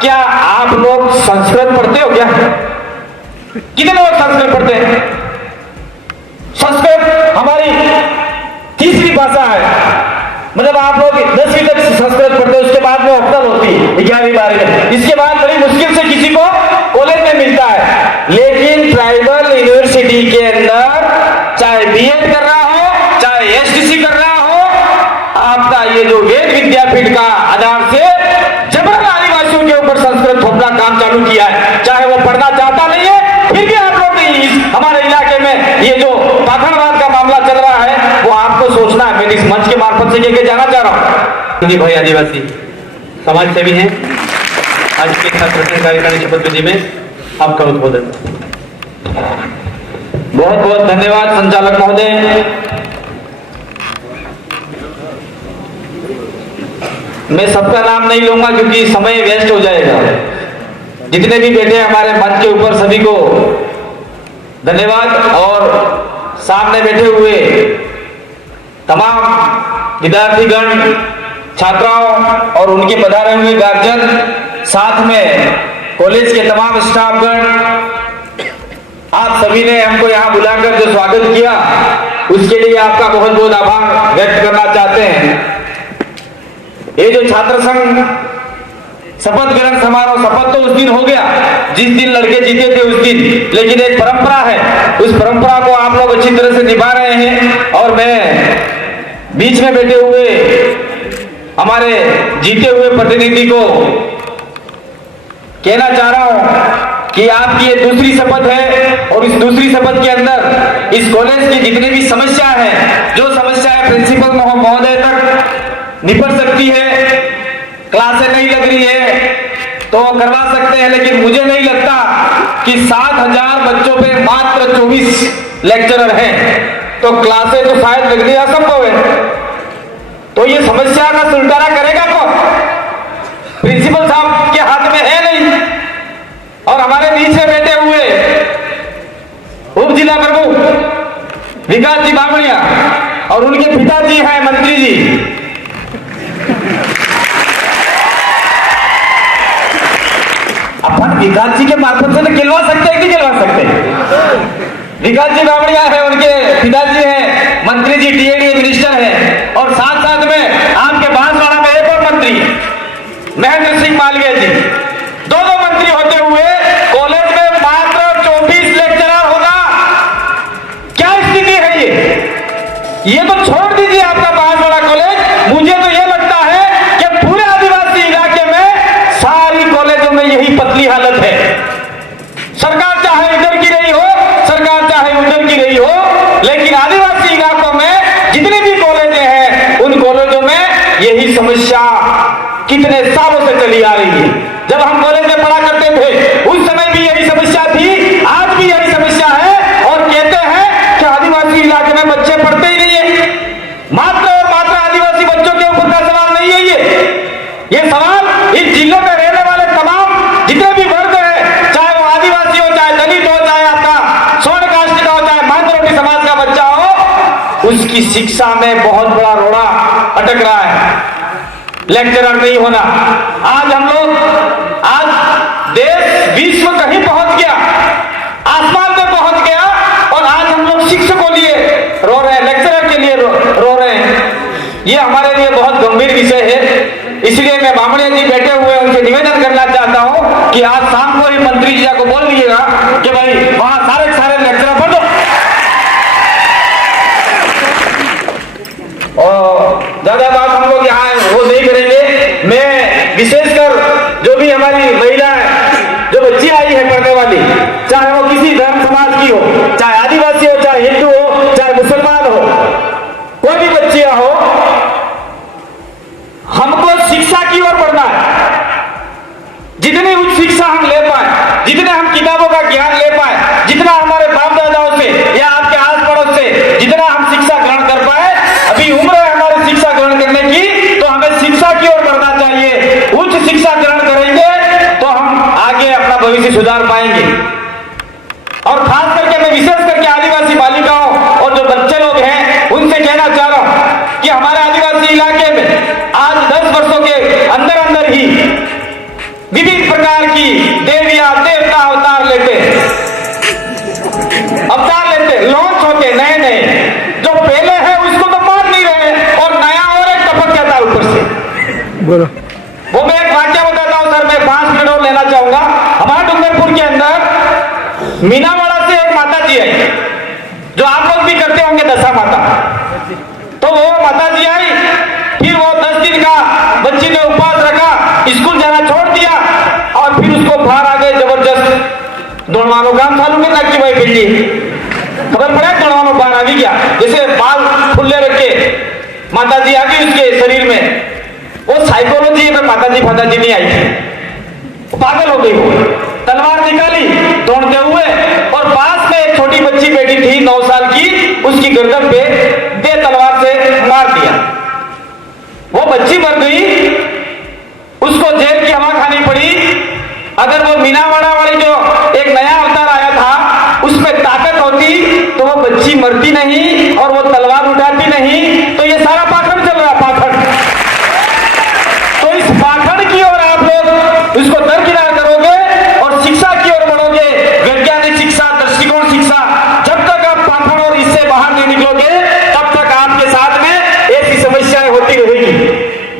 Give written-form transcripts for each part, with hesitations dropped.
क्या आप लोग संस्कृत पढ़ते हो क्या? कितने लोग संस्कृत पढ़ते हैं? संस्कृत हमारी तीसरी भाषा है। मतलब आप लोग 10वीं तक संस्कृत पढ़ते हो, उसके बाद में ऑप्शनल होती है 11वीं 12वीं। इसके बाद बड़ी मुश्किल से किसी को कॉलेज में मिलता है। लेकिन ट्राइबल यूनिवर्सिटी के अंदर चाहे बीएड कर रहा हो, चाहे एसटीसी कर रहा हो, आपका ये जो वेद विद्यापीठ का आधार से जबरन आदिवासियों के ऊपर संस्कृत थोपना काम चालू किया है। चाहे वो पढ़ना चाहता नहीं है, फिर भी आप लोग हमारे इलाके में ये जो पाखंडवाद का मामला चल रहा है वो आपको सोचना है। मैं इस मंच के मार्फत से लेके जाना चाह रहा हूँ। जी भाई आदिवासी समाज सेवी हैं, आज के छात्र कार्यकारिणी शपथ विधि में आपका उद्बोधन। बहुत बहुत धन्यवाद संचालक महोदय। मैं सबका नाम नहीं लूंगा क्योंकि समय वेस्ट हो जाएगा। जितने भी बैठे हमारे मंच के ऊपर सभी को धन्यवाद, और सामने बैठे हुए तमाम विद्यार्थीगण, छात्राओं और उनके पधारे हुए गार्जियन, साथ में कॉलेज के तमाम स्टाफगण, आप सभी ने हमको यहाँ बुलाकर जो स्वागत किया उसके लिए आपका बहुत बहुत आभार व्यक्त करना चाहते हैं। ये जो छात्र संघ शपथ ग्रहण समारोह, शपथ तो उस दिन हो गया जिस दिन लड़के जीते थे उस दिन, लेकिन एक परंपरा है, उस परंपरा को आप लोग अच्छी तरह से निभा रहे हैं। और मैं बीच में बैठे हुए हमारे जीते हुए प्रतिनिधि को कहना चाह रहा हूं कि आपकी ये दूसरी शपथ है, और इस दूसरी शपथ के अंदर इस कॉलेज की जितनी भी समस्या है, जो समस्याएं प्रिंसिपल महोदय तक निपट सकती है, क्लासें नहीं लग रही है तो करवा सकते हैं, लेकिन मुझे नहीं लगता कि 7000 बच्चों पे मात्र 24 लेक्चरर हैं, तो क्लासें तो शायद लगनी असंभव है। तो ये समस्या का सुलझाना करेगा कौन? प्रिंसिपल साहब के हाथ में है नहीं। और हमारे बीच में बैठे हुए उप जिला प्रमुख विकास जी बामणिया और उनके पिताजी हैं मंत्री जी। अपन विकास जी के मार्फत से तो खिलवा सकते हैं कि खिलवा सकते हैं? विकास जी बामणिया है, उनके पिताजी हैं मंत्री जी, टीएडी मिनिस्टर हैं, और साथ साथ में आपके बांसवाड़ा में एक और मंत्री महेंद्र सिंह मालवीय जी। दो मंत्री होते हुए कॉलेज में मात्र 24 लेक्चरर होगा। क्या स्थिति है ये तो छोड़ दीजिए आपका बांसवाड़ा कॉलेज। मुझे तो ये लगता है कि पूरे आदिवासी इलाके में सारी कॉलेजों में यही पतली हालत है। सरकार चाहे इधर की रही हो, सरकार चाहे उधर की रही हो, लेकिन आदिवासी इलाकों में जितने भी कॉलेजें हैं उन कॉलेजों में यही समस्या कितने सालों से चली आ रही है। जब हम कॉलेज में पढ़ा करते थे उस समय भी यही समस्या थी, आज भी यही समस्या है। और कहते हैं कि आदिवासी इलाके में बच्चे पढ़ते ही नहीं है। मात्र और मात्र आदिवासी बच्चों के ऊपर का सवाल नहीं है ये सवाल इस जिले में रहने वाले तमाम जितने भी वर्ग है, चाहे वो आदिवासी हो, चाहे दलित हो, चाहे आपका स्वर्ण कास्ट का हो, चाहे माइनॉरिटी समाज का बच्चा हो, उसकी शिक्षा में बहुत बड़ा रोड़ा अटक रहा है। लेक्चरर नहीं होना। आज हम लोग, आज देश विश्व कहीं पहुंच गया, आसमान में पहुंच गया, और आज हम लोग शिक्षकों लिए रो रहे हैं, लेक्चरर के लिए रो रहे हैं। ये हमारे लिए बहुत गंभीर विषय है। इसलिए मैं बामणिया जी बैठे हुए उनसे निवेदन करना चाहता हूं कि आज शाम को ही मंत्री जी को बोल दीजिएगा कि भाई वहां सारे लेक्चरर भर दो। और ज्यादा बात हम लोग यहाँ वो नहीं करेंगे। मैं विशेषकर जो भी हमारी महिलाएं, जो बच्ची आई है पढ़ने वाली, चाहे वो किसी धर्म समाज की हो, चाहे आदिवासी हो, चाहे हिंदू हो, चाहे मुसलमान हो, कोई भी बच्चियां हो, हमको शिक्षा की ओर बढ़ना है। जितनी उच्च शिक्षा हम ले पाए, जितने हम किताबों का ज्ञान ले पाए, जितना हमारे बाप दादाओं से या आपके आस पड़ोस से जितना हम शिक्षा ग्रहण कर पाए, अभी उम्र है हमारी शिक्षा ग्रहण करने की, तो हमें शिक्षा की ओर बढ़ना चाहिए। उच्च शिक्षा ग्रहण करेंगे तो हम आगे अपना भविष्य सुधार पाएंगे। और खास करके मैं विशेष करके आदिवासी बालिकाओं और जो बच्चे लोग हैं उनसे कहना चाह रहा हूं कि हमारे आदिवासी इलाके में आज 10 वर्षों के अंदर ही विभिन्न देवियां देवता अवतार लेते लॉन्च होते नए नए। जो पहले है उसको तो मान नहीं रहे और नया और एक टपक जाता है ऊपर से। बोलो। वो मैं एक वाक्य बताता हूं सर, मैं 5 मिनट और लेना चाहूंगा। हमारे डूंगरपुर के अंदर मीनावाड़ा से एक माता जी आई, जो आप लोग भी करते होंगे दशा माता। तो वो माता जी आई, फिर वो 10 दिन का बच्ची ने उपवास रखा, स्कूल जाना छोड़ दिया और फिर उसको बाहर आ गए जबरदस्त दौड़वानो काम चालू में नक्की भाई बिल्ली खबर पड़ा दौड़वानो बाहर आ गया, जैसे बाल खुले रखे माता जी आ गई उसके शरीर में। वो साइकोलॉजी में माता जी नहीं आई थी, पागल हो गई। वो तलवार निकाली दौड़ते हुए और पास में एक छोटी बच्ची बैठी थी 9 साल की, उसकी गर्दन पे दे तलवार से मार दिया। वो बच्ची मर गई, उसको जेल की हवा खानी पड़ी। अगर वो मीनावाड़ा वाली जो एक नया अवतार आया था उसमें ताकत होती तो वो बच्ची मरती नहीं और वो तलवार उठाती नहीं। तो ये सारा पाखंड चल रहा, पाखंड। तो इस पाखंड की ओर आप लोग उसको दरकिनार करोगे और शिक्षा की ओर बढ़ोगे, वैज्ञानिक शिक्षा, दृष्टिकोण शिक्षा। जब तक आप पाखंड और इससे बाहर नहीं निकलोगे तब तक आपके साथ में ऐसी समस्याएं होती रहेगी।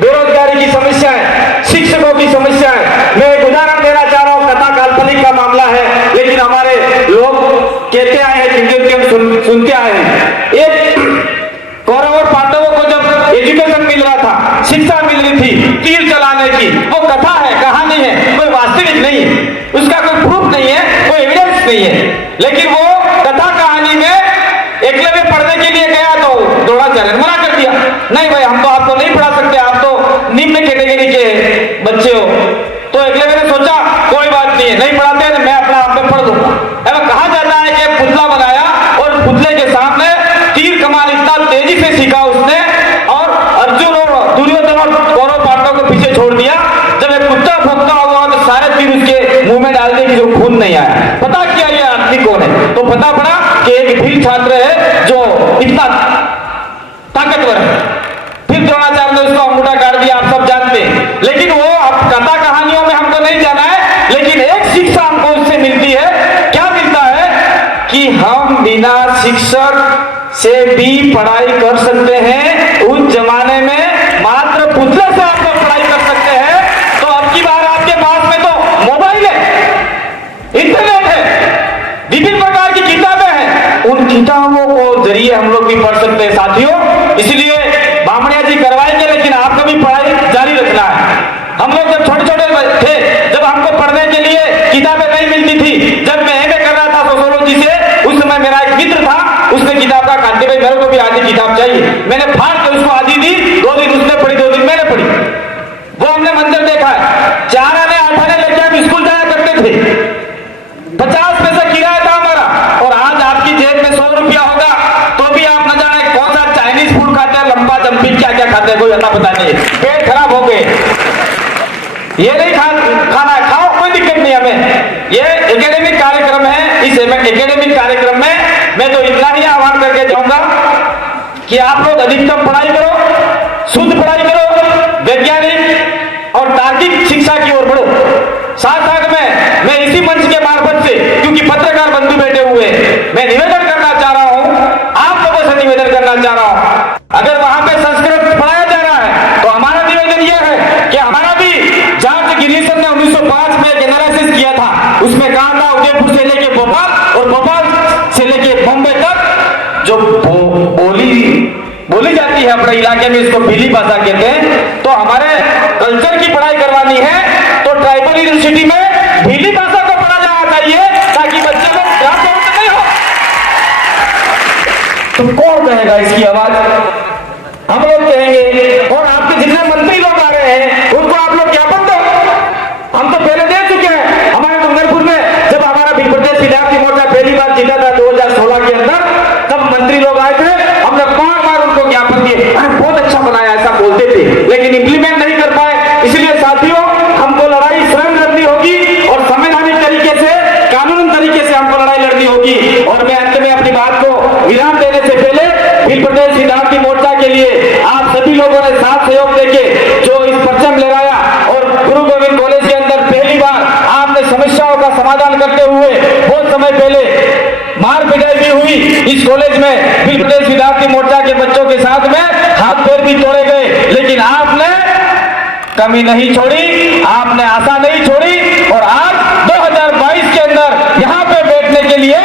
बेरोजगारी की समस्याएं, शिक्षकों की समस्याएं। मैं एक उदाहरण देना चाह रहा हूं, कथा काल्पनिक का मामला है लेकिन हमारे लोग कहते आए हैं, जिनके हम सुनते आए हैं। एक कौरव और पांडवों को जब एजुकेशन मिल रहा था, शिक्षा मिल रही थी तीर चलाने की, वो कथा है, कहानी है, कोई वास्तविक नहीं है, उसका कोई प्रूफ नहीं है, कोई एविडेंस नहीं है। लेकिन वो कथा कहानी में एकलव्य पढ़ने के लिए गया तो द्रोणाचार्य ने मना कर दिया, नहीं भाई हम तो आपको नहीं पढ़ा सकते, आप तो निम्न कैटेगरी के बच्चे हो। तो एकलव्य ने सोचा कोई बात नहीं है, नहीं पढ़ाते हैं, मैं अपना आप में पढ़ दूंगा। कहा जाता है कि पुतला बनाया और पुतले के सामने तीर कमान इतना तेजी से सीखा उसने और अर्जुन और दुर्योधन और कौरव पांडवों को पीछे छोड़ दिया। जब एक कुत्ता भौंकता होगा तो सारे तीर उसके मुंह में डाल देगी, जो खून नहीं आया। पता किया ये आदमी कौन है, तो पता पड़ा कि एक भील छात्र है जो इतना ताकतवर है। फिर द्रोणाचार्य ने उसको अंगूठा काट दिया, आप सब जानते हैं। लेकिन वो अब कथा कहानियों में हमको नहीं जाना है, लेकिन एक शिक्षा हमको उससे मिलती है। क्या मिलता है कि हम बिना शिक्षक से भी पढ़ाई कर सकते हैं। उस जमाने में मात्र पुतले से आप लोग पढ़ाई कर सकते हैं, तो अब की बार आपके पास में तो मोबाइल है, इंटरनेट है, विभिन्न प्रकार की किताबें हैं, उन किताबों को जरिए हम लोग भी पढ़ सकते हैं साथियों। इसलिए बामणिया जी करवाएंगे, लेकिन आपको भी पढ़ाई जारी रखना है। हम लोग जब छोटे छोटे थे, जब हमको पढ़ने के लिए किताबें नहीं मिलती थी, जब मैं एमए कर रहा था सोशियोलॉजी से, उस समय मेरा एक मित्र था, उसने किताब का कांति भाई मेरे को भी आधी किताब चाहिए, मैंने फाड़ के उसको आधी दी। 2 दिन उसने पढ़ी, 2 दिन मैंने पढ़ी। वो हमने मंदिर देखा है, 4 आने 8 आने लेके हम स्कूल जाया करते थे, 50 पैसा किराया था हमारा। और आज आपकी जेब में 100 रुपया होगा तो भी आप न जाने कौन सा चाइनीज फूड खाते हैं, लंबा जंपिंग क्या क्या खाते हैं, कोई अता पता नहीं है, पेट खराब हो गए। ये नहीं खाना है, खाओ, कोई दिक्कत नहीं हमें। ये एकेडमिक कार्यक्रम है, इस एकेडमिक कार्यक्रम में मैं तो इतना ही आह्वान करके जाऊंगा कि आप लोग अधिकतम पढ़ाई करो, शुद्ध पढ़ाई करो, वैज्ञानिक और तार्किक शिक्षा की ओर बढ़ो। साथ साथ में मैं इसी मंच के मार्फत से, क्योंकि पत्रकार बंधु बैठे हुए, मैं निवेदन करना चाह रहा हूं, आप लोगों से निवेदन करना चाह रहा हूं, अगर वहां पे संस्कृत पढ़ाया जा रहा है तो हमारा निवेदन यह है कि हमारा भी, जहां से गिरीश सर ने 1905 में एक एनालिसिस किया था, उसमें कहा था उदयपुर से लेके भोपाल और भोपाल से लेके बॉम्बे तक जो बोली जाती है अपने इलाके में, इसको भीली भाषा कहते हैं। तो हमारे कल्चर की पढ़ाई करवानी है तो ट्राइबल यूनिवर्सिटी में भीली भाषा को पढ़ा जाना चाहिए, ताकि बच्चे लोग ग्राम नहीं हो। तो कौन कहेगा इसकी आवाज? हम लोग कहेंगे। और आपके जितने मंत्री लोग आ रहे हैं उनको आप लोग ज्ञापन दो, हम तो पहले दे चुके हैं। हमारे डूंगरपुर में जब हमारा प्रदेश विद्यार्थी मोर्चा पहली बार जीता था 2016 के अंदर, तब मंत्री लोग आए थे, हमने 5 बार उनको ज्ञापन दिए, बहुत अच्छा बनाया ऐसा बोलते थे, लेकिन इंप्लीमेंट नहीं कर पाए। इसलिए साथियों, हमको लड़ाई स्वयं लड़नी होगी और संवैधानिक तरीके से, कानूनी तरीके से हमको लड़ाई लड़नी होगी। और मैं अंत में अपनी बात को विराम देने से पहले प्रदेश विद्यार्थी मोर्चा के लिए आप सभी लोगों ने इस कॉलेज में भील प्रदेश विद्यार्थी मोर्चा के बच्चों के साथ में हाथ पैर भी तोड़े गए, लेकिन आपने कमी नहीं छोड़ी, आपने आशा नहीं छोड़ी और आज 2022 के अंदर यहाँ पे बैठने के लिए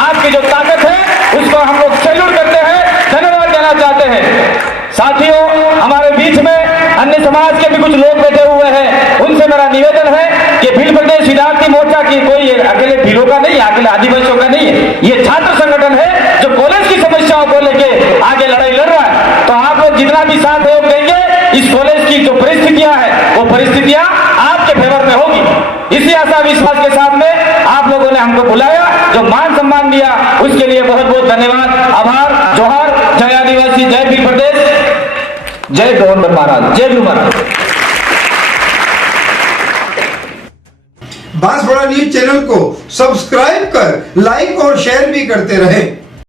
आपकी जो ताकत है उसको हम लोग सैल्यूट करते हैं, धन्यवाद देना चाहते हैं। साथियों, हमारे बीच में अन्य समाज के भी कुछ लोग बैठे हुए हैं, उनसे मेरा निवेदन है कि भील प्रदेश विद्यार्थी मोर्चा की कोई अकेले भीलों का नहीं है, अकेले आदिवासियों का नहीं है, ये छात्र संगठन है जो कॉलेज की समस्याओं को लेके आगे लड़ाई लड़ रहा है। तो आप लोग जितना भी साथ सहयोग देंगे, इस कॉलेज की जो परिस्थितियां हैं वो परिस्थितियां आपके फेवर में होगी। इसी आशा विश्वास के साथ में आप लोगों ने हमको बुलाया, जो मान सम्मान दिया, उसके लिए बहुत बहुत धन्यवाद, आभार, जोहार, जय आदिवासी, जय भील प्रदेश, जय गवर्नर महाराज, जय गुरु महाराज। बांसवाड़ा न्यूज चैनल को सब्सक्राइब कर लाइक और शेयर भी करते रहें।